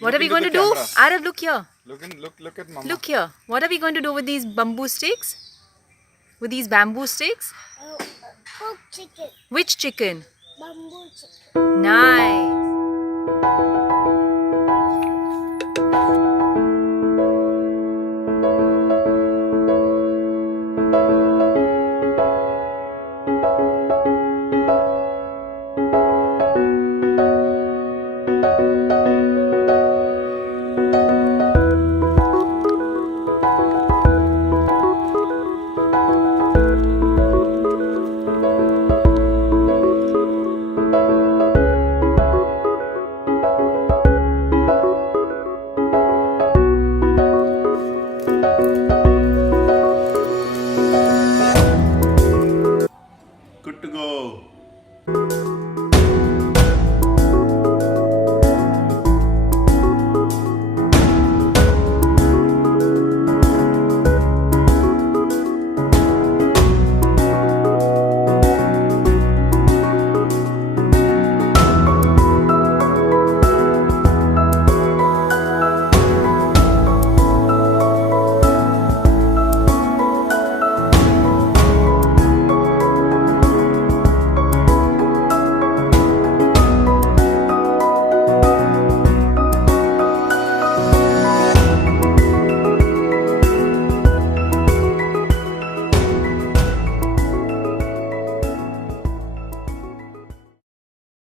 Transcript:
What are we into going the to do? camera. Arab, look here. Look at Mama. Look here. What are we going to do with these bamboo sticks? With these bamboo sticks? Cook chicken. Which chicken? Bamboo chicken. Nice.